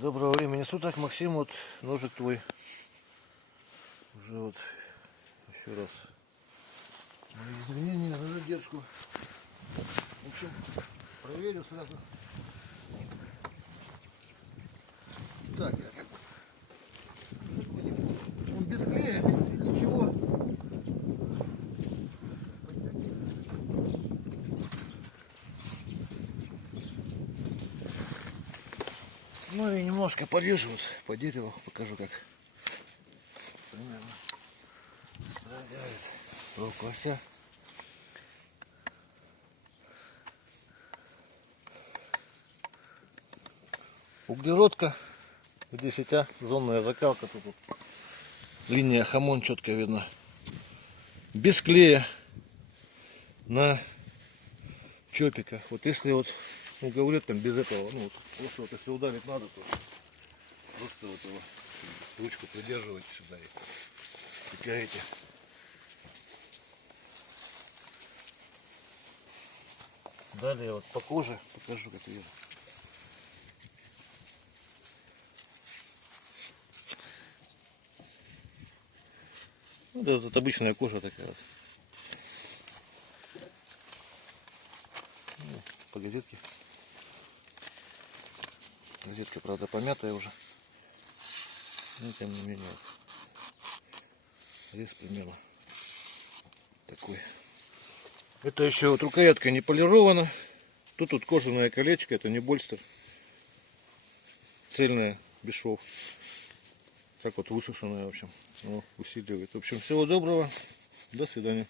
Доброго времени суток, Максим, вот ножик твой. Уже вот еще раз мои изменения на задержку. В общем, проверю сразу. Так, он без клея, без ничего. Ну и немножко порежу вот по дереву, покажу как примерно справляется руку ося. Углеродка, здесь эта зонная закалка, тут вот линия хамон четко видно. Без клея на чопиках. Вот если вот, ну говорят там без этого, ну вот, просто вот если ударить надо, то просто вот его ручку придерживаете сюда и тыкаете. Далее вот по коже покажу, как ее. Ну, да, вот обычная кожа такая вот. Ну, по газетке. Газетка, правда, помятая уже. Но тем не менее. Рез примерно такой. Это еще вот рукоятка не полирована. Тут вот кожаное колечко, это не больстер. Цельная, без шов. Так вот высушенная, в общем. Ну, усиливает. В общем, всего доброго. До свидания.